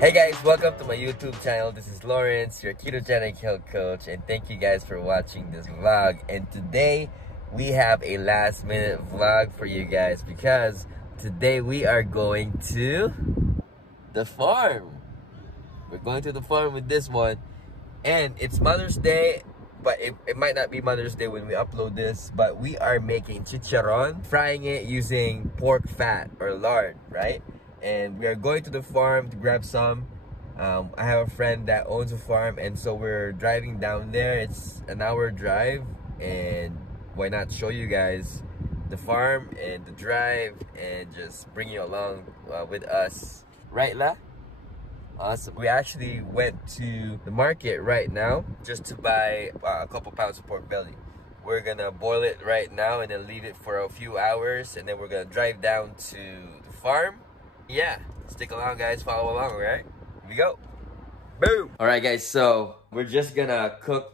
Hey guys, welcome to my YouTube channel. This is Lorenz, your ketogenic health coach, and thank you guys for watching this vlog. And today we have a last minute vlog for you guys because today we are going to the farm. We're going to the farm with this one, and it's Mother's Day, but it might not be Mother's Day when we upload this, but we are making chicharron, frying it using pork fat or lard, right? And we are going to the farm to grab some. I have a friend that owns a farm, and so we're driving down there. It's an hour drive, and why not show you guys the farm and the drive and just bring you along with us, right La? Awesome. We actually went to the market right now just to buy a couple pounds of pork belly. We're gonna boil it right now and then leave it for a few hours, and then we're gonna drive down to the farm. Yeah, stick along guys, follow along, all right? Here we go. Boom! All right guys, so we're just gonna cook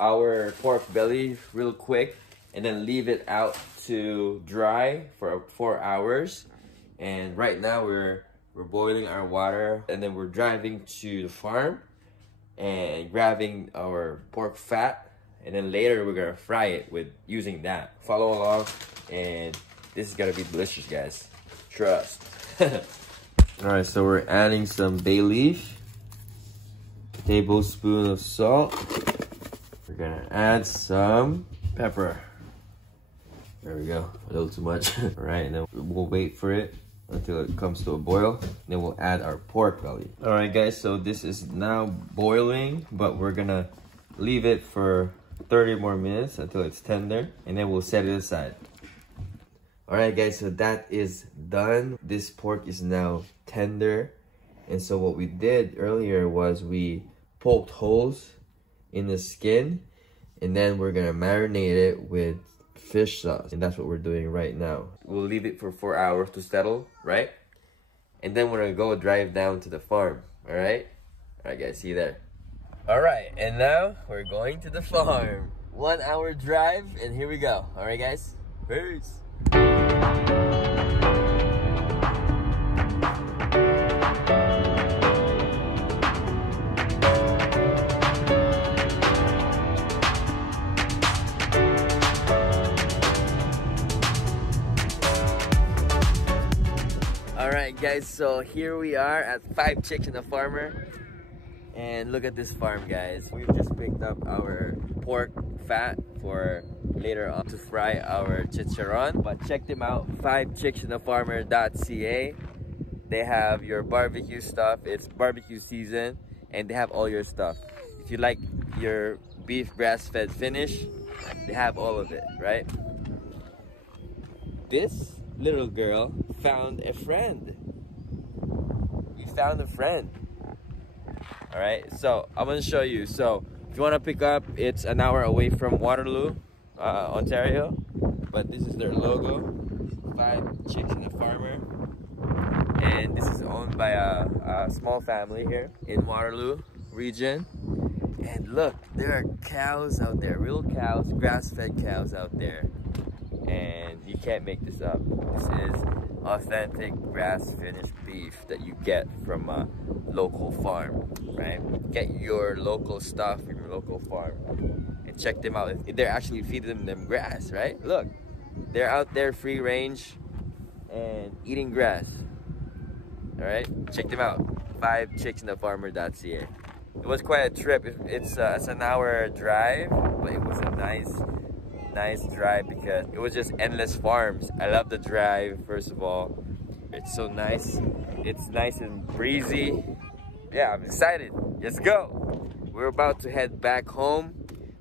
our pork belly real quick and then leave it out to dry for 4 hours. And right now we're boiling our water, and then we're driving to the farm and grabbing our pork fat, and then later we're gonna fry it with using that. Follow along, and this is gonna be delicious guys, trust. All right, so we're adding some bay leaf, a tablespoon of salt. We're gonna add some pepper. There we go, a little too much. All right, and then we'll wait for it until it comes to a boil. Then we'll add our pork belly. All right guys, so this is now boiling, but we're gonna leave it for 30 more minutes until it's tender, and then we'll set it aside. All right guys, so that is done. This pork is now tender. And so what we did earlier was we poked holes in the skin, and then we're gonna marinate it with fish sauce. And that's what we're doing right now. We'll leave it for 4 hours to settle, right? And then we're gonna go drive down to the farm, all right? All right guys, see you there. All right, and now we're going to the farm. 1 hour drive, and here we go. All right guys, peace. Alright guys, so here we are at 5 Chicks and a Farmer, and look at this farm guys. We've just picked up our pork fat for later on to fry our chicharron, but check them out, 5chicksandafarmer.ca. They have your barbecue stuff, it's barbecue season, and they have all your stuff. If you like your beef grass-fed finish, they have all of it, right? This little girl found a friend. We found a friend. All right, so I'm gonna show you. So if you want to pick up, it's an hour away from Waterloo, Ontario, but this is their logo, 5 Chicks and a Farmer, and this is owned by a small family here in Waterloo region. And look, there are cows out there, real cows, grass-fed cows out there, and you can't make this up. This is authentic grass-finished beef that you get from a local farm, right? Get your local stuff from your local farm and check them out. They're actually feeding them grass, right? Look, they're out there free range and eating grass. All right, check them out, 5chicksandafarmer.ca. It was quite a trip. It's an hour drive, but it was a nice drive because it was just endless farms. I love the drive, first of all. It's so nice. It's nice and breezy. Yeah, I'm excited. Let's go. We're about to head back home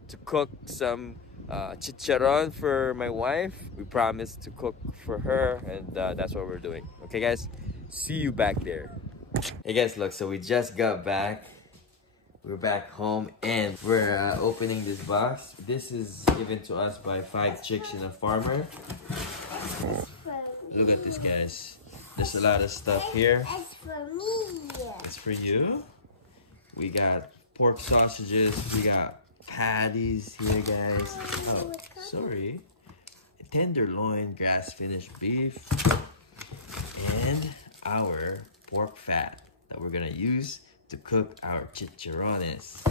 to cook some chicharron for my wife. We promised to cook for her, and that's what we're doing. Okay guys, see you back there. Hey guys, look, so we just got back. We're back home, and we're opening this box. This is given to us by 5 Chicks and a Farmer. Look at this guys. There's a lot of stuff here. It's for me. It's for you. We got pork sausages. We got patties here guys. Oh, sorry. Tenderloin grass finished beef. And our pork fat. that we're gonna use to cook our chicharrones.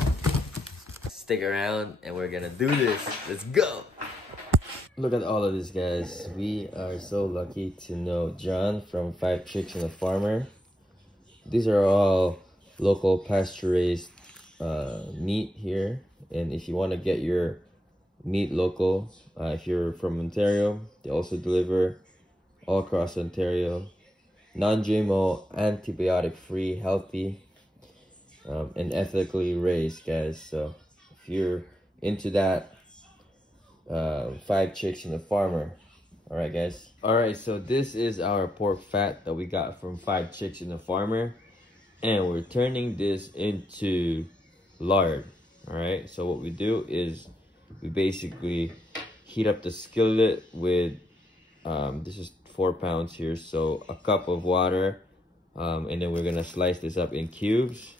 Stick around and we're gonna do this. Let's go! Look at all of this, guys. We are so lucky to know John from 5 Chicks and a Farmer. These are all local pasture-raised meat here. And if you want to get your meat local, if you're from Ontario, they also deliver all across Ontario. Non-GMO, antibiotic-free, healthy, and ethically raised, guys. So if you're into that, 5 Chicks and a Farmer. All right, guys. All right, so this is our pork fat that we got from 5 Chicks and a Farmer, and we're turning this into lard. All right, so what we do is we basically heat up the skillet with this is 4 pounds here, so a cup of water, and then we're gonna slice this up in cubes,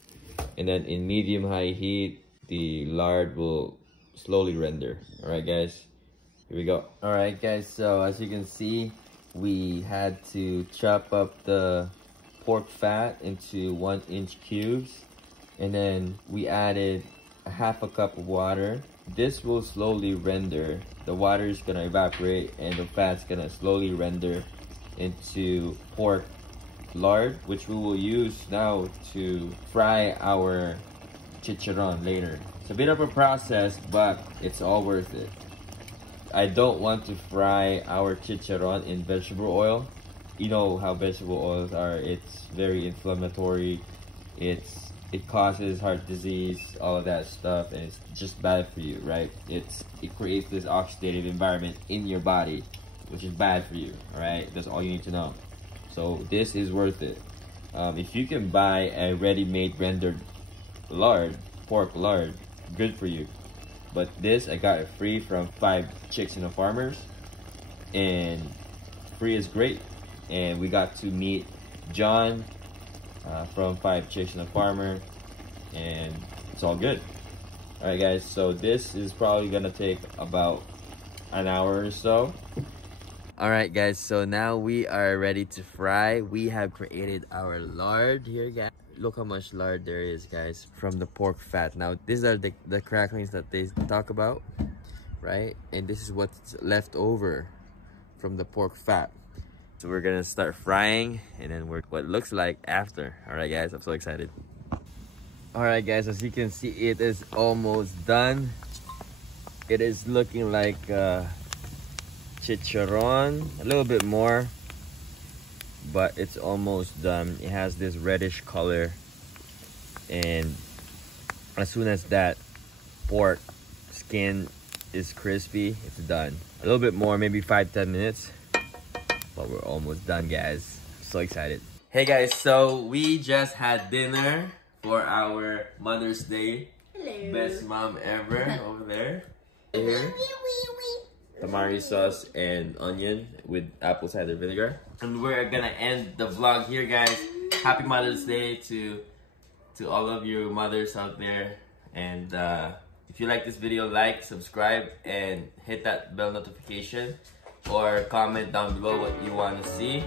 and then in medium-high heat the lard will slowly render. All right, guys, here we go. All right, guys, so as you can see, we had to chop up the pork fat into 1-inch cubes, and then we added a half a cup of water. This will slowly render. The water is gonna evaporate and the fat's gonna slowly render into pork lard, which we will use now to fry our chicharron later. It's a bit of a process, but it's all worth it. I don't want to fry our chicharron in vegetable oil. You know how vegetable oils are. It's very inflammatory. It causes heart disease, all of that stuff, and it's just bad for you, right? It creates this oxidative environment in your body, which is bad for you, all right? That's all you need to know. So this is worth it. If you can buy a ready-made rendered lard, pork lard, good for you. But this, I got it free from 5 Chicks and a Farmers, and free is great. And we got to meet John from 5 Chicks and a Farmer, and it's all good. All right, guys, so this is probably gonna take about an hour or so. All right, guys, so now we are ready to fry. We have created our lard here, guys. Look how much lard there is, guys, from the pork fat. Now these are the cracklings that they talk about, right? And this is what's left over from the pork fat. So we're gonna start frying, and then what it looks like after. All right, guys, I'm so excited. All right, guys, as you can see, it is almost done. It is looking like chicharron, a little bit more, but it's almost done. It has this reddish color, and as soon as that pork skin is crispy, it's done. A little bit more, maybe 5-10 minutes. But we're almost done, guys. So excited. Hey guys, so we just had dinner for our Mother's Day. Hello. Best mom ever over there. Here. Tamari sauce and onion with apple cider vinegar. And we're gonna end the vlog here, guys. Happy Mother's Day to all of you mothers out there. And if you like this video, like, subscribe, and hit that bell notification. Or comment down below what you want to see.